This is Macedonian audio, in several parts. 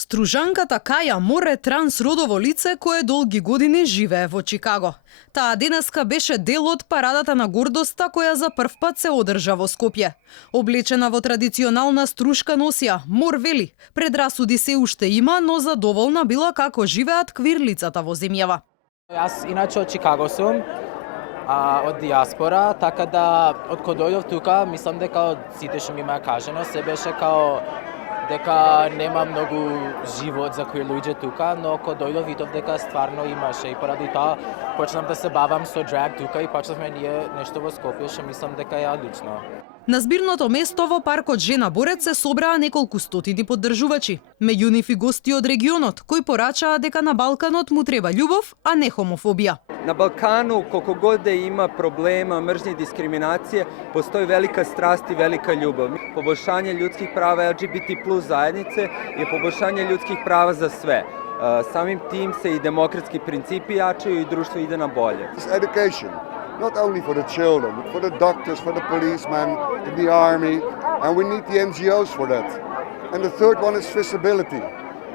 Стружанката Каја Мор е трансродово лице кое долги години живее во Чикаго. Таа денеска беше дел од парадата на гордоста која за прв пат се одржа во Скопје. Облечена во традиционална струшка носија, Мор вели, предрасуди се уште има, но задоволна била како живеат квирлицата во земјава. Јас иначе од Чикаго сум, од диаспора, така да од кога дојдов тука, мислам дека сите што ми ме кажано се беше као дека нема многу живот за кои луѓе тука, но кога дојдов видов дека стварно имаше и поради тоа почнав да се бавам со драг тука и почнавме ние нешто во Скопје што мислам дека е одлично. На збирното место во паркот Жена Борец се собраа неколку стотини поддржувачи. Меѓу нив и гости од регионот, кои порачаа дека на Балканот му треба љубов, а не хомофобија. Na Balkanu, koliko god da ima problema, mržnje i diskriminacije, postoji velika strast i velika ljubav. Poboljšanje ljudskih prava LGBT plus zajednice je poboljšanje ljudskih prava za sve. Samim tim se i demokratski principi jačaju i društvo ide na bolje. It's education, not only for the children, but for the doctors, for the policemen, for the army, and we need the NGOs for that. And the third one is visibility.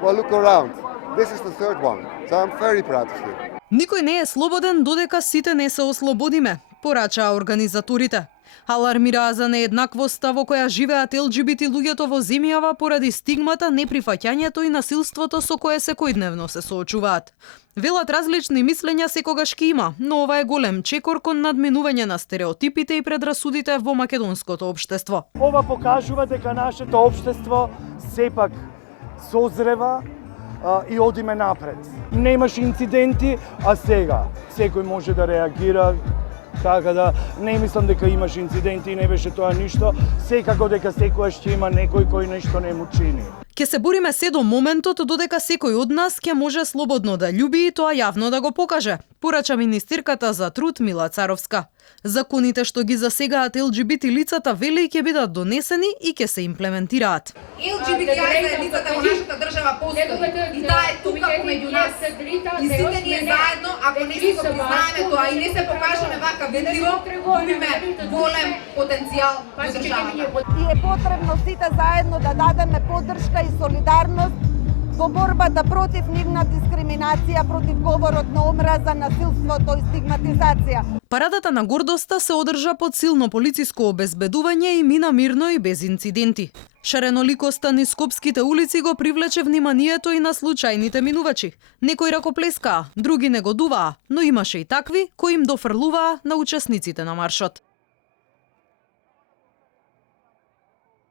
Well, look around. This is the third one, so I'm very proud of you. Никој не е слободен додека сите не се ослободиме, порачаа организаторите. Алармираа за нееднаквоста во која живеат ЛГБТ луѓето во земјава поради стигмата, неприфаќањето и насилството со кое секојдневно се соочуваат. Велат различни мислења секогаш ки има, но ова е голем чекор кон надминување на стереотипите и предрасудите во македонското општество. Ова покажува дека нашето општество сепак созрева и одиме напред. Немаш инциденти, а сега секој може да реагира, така да не мислам дека имаш инциденти и не беше тоа ништо, секако дека секојаш ќе има некој кој нешто не му чини. Ке се бориме се до моментот додека секој од нас ќе може слободно да љуби и тоа јавно да го покаже, порача министерката за труд Мила Царовска. Законите што ги засегаат ЛГБТ лицата вели ќе бидат донесени и ќе се имплементираат. LGBTI заедницата во нашата држава постои и таа е тука помеѓу нас. И сите ние заедно, ако не си го признаеме тоа и не се покажеме вака видливо, губиме голем потенцијал во државата. И е потребно сите заедно да дадеме поддршка и солидарност во борбата против нивна дискриминација, против говорот на омраза, насилството и стигматизација. Парадата на гордоста се одржа под силно полициско обезбедување и мина мирно и без инциденти. Шареноликоста низ скопските улици го привлече вниманието и на случајните минувачи. Некои ракоплескаа, други негодуваа, но имаше и такви кои им дофрлуваа на учесниците на маршот.